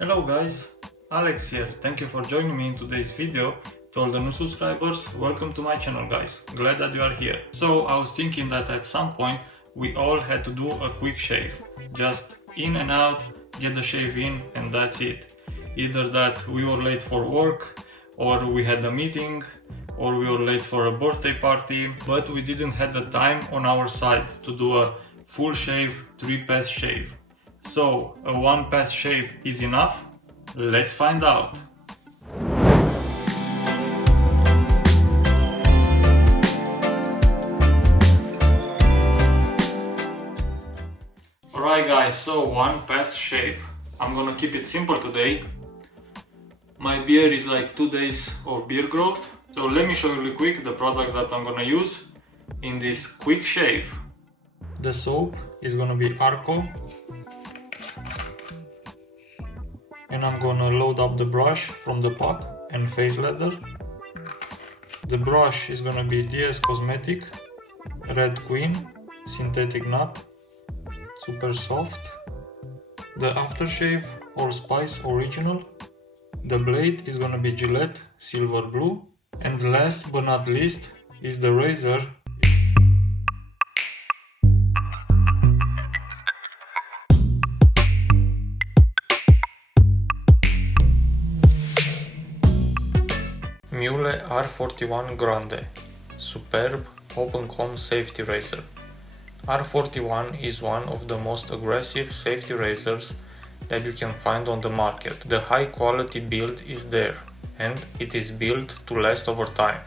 Hello guys, Alex here. Thank you for joining me in today's video. To all the new subscribers, welcome to my channel guys. Glad that you are here. So I was thinking that at some point we all had to do a quick shave. Just in and out, get the shave in and that's it. Either that we were late for work, or we had a meeting, or we were late for a birthday party, but we didn't have the time on our side to do a full shave, 3-pass shave. So, a 1-pass shave is enough? Let's find out! Alright guys, so 1-pass shave. I'm gonna keep it simple today. My beard is like 2 days of beard growth. So let me show you really quick the products that I'm gonna use in this quick shave. The soap is gonna be Arko. And I'm gonna load up the brush from the pack and face leather. The brush is gonna be DS Cosmetic Red Queen Synthetic Nut, super soft. The aftershave Allspice Original. The blade is gonna be Gillette Silver Blue. And last but not least is the razor. Miele R41 Grande, superb open comb safety razor. R41 is one of the most aggressive safety razors that you can find on the market. The high quality build is there, and it is built to last over time.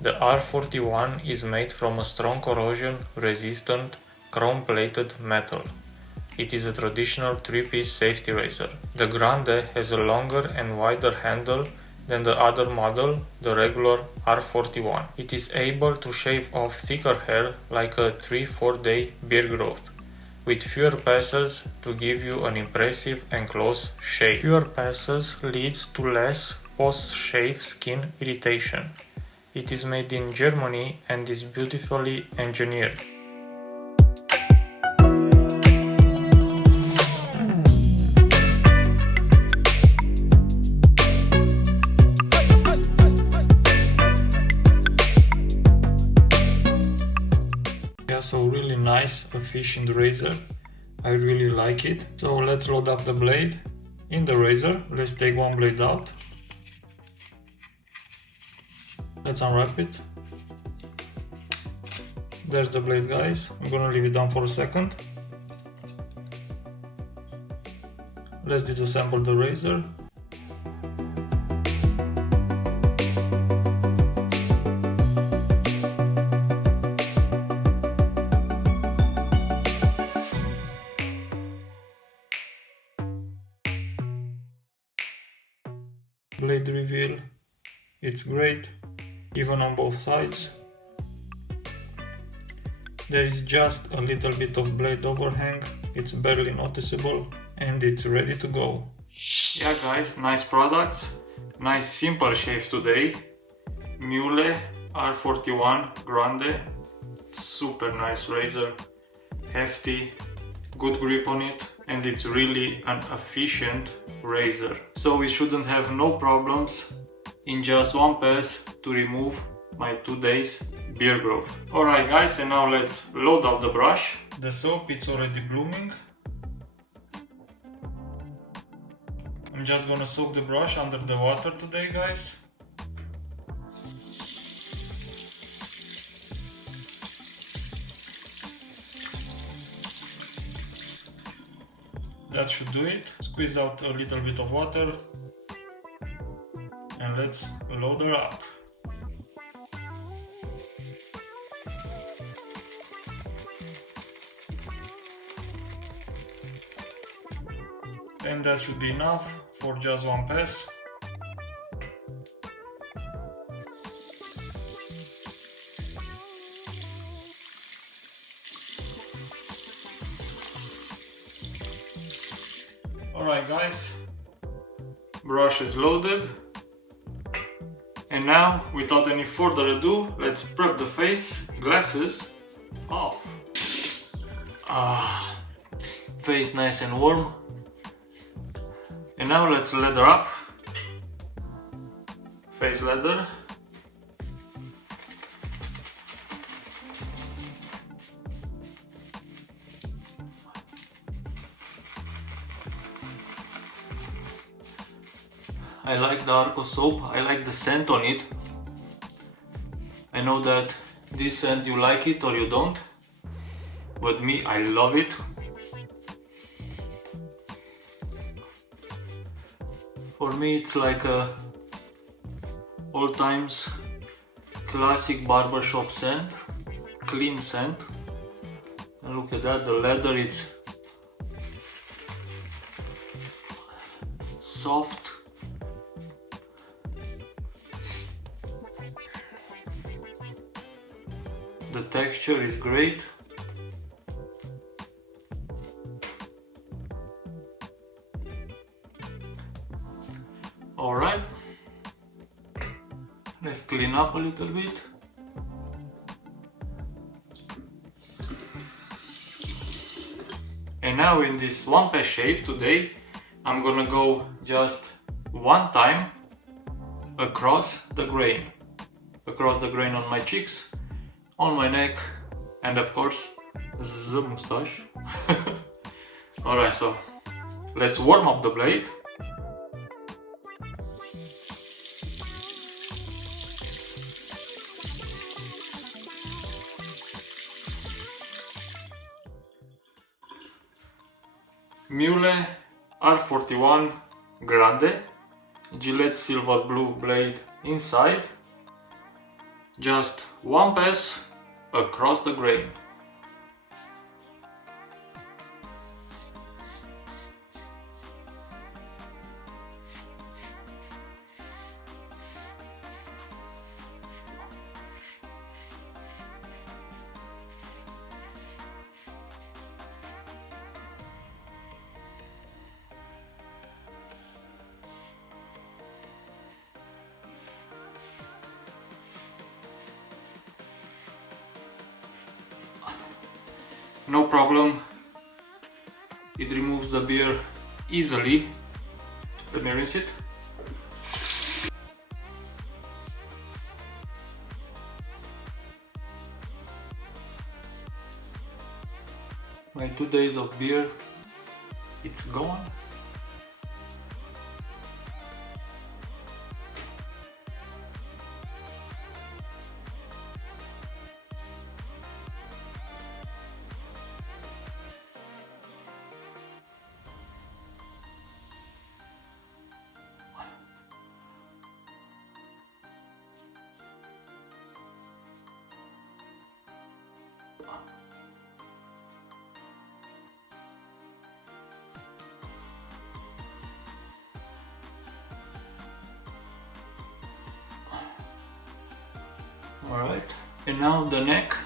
The R41 is made from a strong corrosion resistant chrome plated metal. It is a traditional 3-piece safety razor. The Grande has a longer and wider handle than the other model, the regular R41. It is able to shave off thicker hair like a 3-4 day beard growth, with fewer passes to give you an impressive and close shave. Fewer passes leads to less post-shave skin irritation. It is made in Germany and is beautifully engineered. Yeah, so really nice, efficient razor. I really like it. So let's load up the blade in the razor. Let's take one blade out. Let's unwrap it. There's the blade, guys. I'm gonna leave it down for a second. Let's disassemble the razor. Blade reveal, it's great, even on both sides. There is just a little bit of blade overhang, it's barely noticeable, and it's ready to go. Yeah guys, nice products, nice simple shave today. Miele R41 Grande, super nice razor, hefty, good grip on it, and it's really an efficient razor. So we shouldn't have no problems in just 1 pass to remove my 2 days beard growth. Alright guys, and now let's load up the brush. The soap it's already blooming. I'm just gonna soak the brush under the water today, guys. That should do it. Squeeze out a little bit of water and let's load her up. And that should be enough for just 1 pass. Alright guys, brush is loaded, and now without any further ado, let's prep the face. Glasses off. Face nice and warm. And now let's leather up. Face leather. I like the Arko soap, I like the scent on it. I know that this scent you like it or you don't, but me, I love it. For me it's like a all times classic barbershop scent, clean scent. And look at that, the leather, it's soft. The texture is great. Alright, let's clean up a little bit. And now in this one pass shave today, I'm gonna go just one time across the grain on my cheeks, on my neck, and of course the mustache. Alright, so let's warm up the blade. Miele R41 Grande, Gillette silver blue blade inside, just one pass across the grain. No problem, it removes the beer easily. Let me rinse it. My 2 days of beer, it's gone. Alright, and now the neck.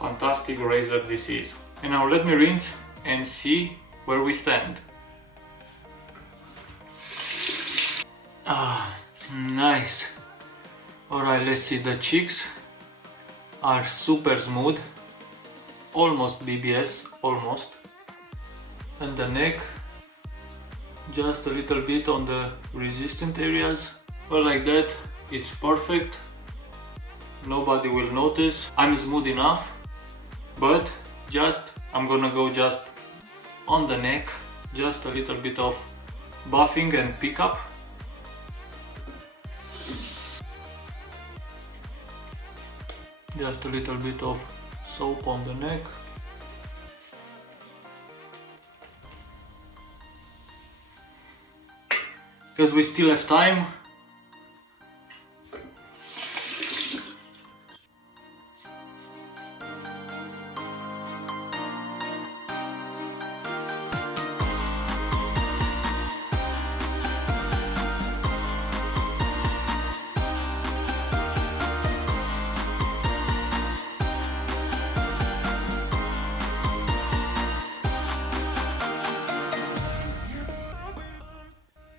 Fantastic razor this is. And now let me rinse and see where we stand. Ah, nice. Alright, let's see, the cheeks are super smooth, almost BBS, almost. And the neck, just a little bit on the resistant areas, but like that, it's perfect. Nobody will notice. I'm smooth enough, but I'm gonna go just on the neck, just a little bit of buffing and pickup. Just a little bit of soap on the neck. Because we still have time.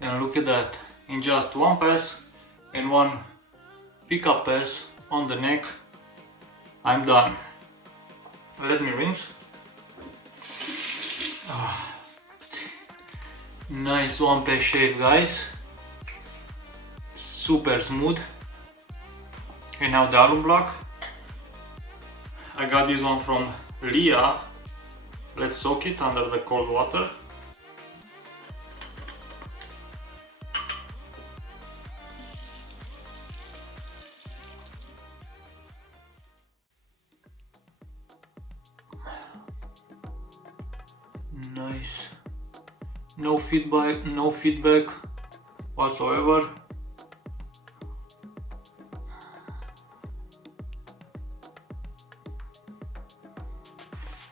And look at that, in just one pass and one pickup pass on the neck, I'm done. Let me rinse. Nice one pass shave, guys. Super smooth. And now the alum block. I got this one from Leah. Let's soak it under the cold water. Nice. No feedback whatsoever.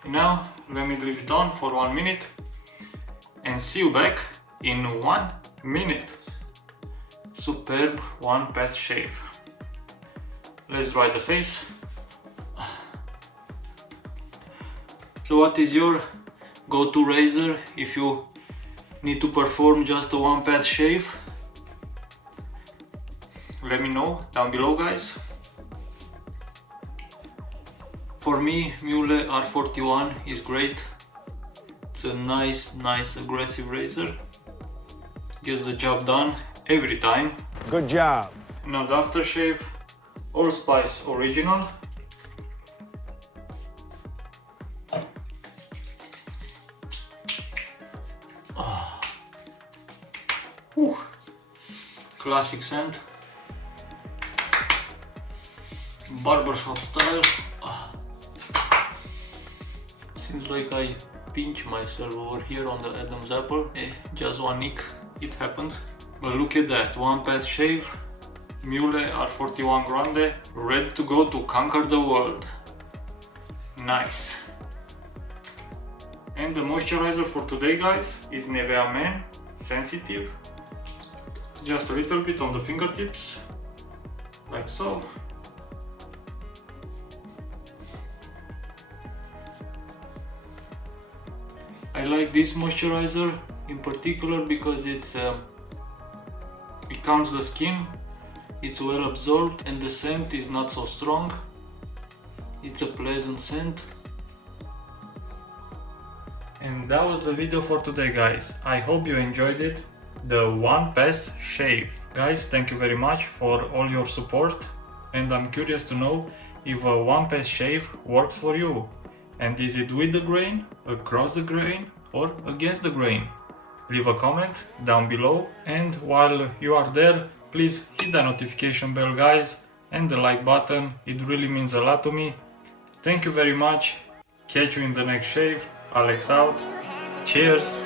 Now let me leave it on for 1 minute and see you back in 1 minute. Superb one pass shave. Let's dry the face. So what is your go-to razor if you need to perform just a one pass shave? Let me know down below, guys. For me, Miele R41 is great. It's a nice aggressive razor. Gets the job done every time. Good job. Now the aftershave, Allspice Original. Classic scent, barbershop style. Seems like I pinch myself over here on the Adam's apple. Just one nick, it happens. But look at that, one pass shave, Miele R41 Grande, ready to go to conquer the world. Nice. And the moisturizer for today, guys, is Nivea Men Sensitive. Just a little bit on the fingertips, like so. I like this moisturizer in particular because it calms the skin, it's well absorbed, and the scent is not so strong. It's a pleasant scent. And that was the video for today, guys. I hope you enjoyed it. The one pass shave. Guys, thank you very much for all your support, and I'm curious to know if a one pass shave works for you. And is it with the grain, across the grain, or against the grain? Leave a comment down below, and while you are there, please hit the notification bell, guys, and the like button. It really means a lot to me. Thank you very much. Catch you in the next shave. Alex out. Cheers.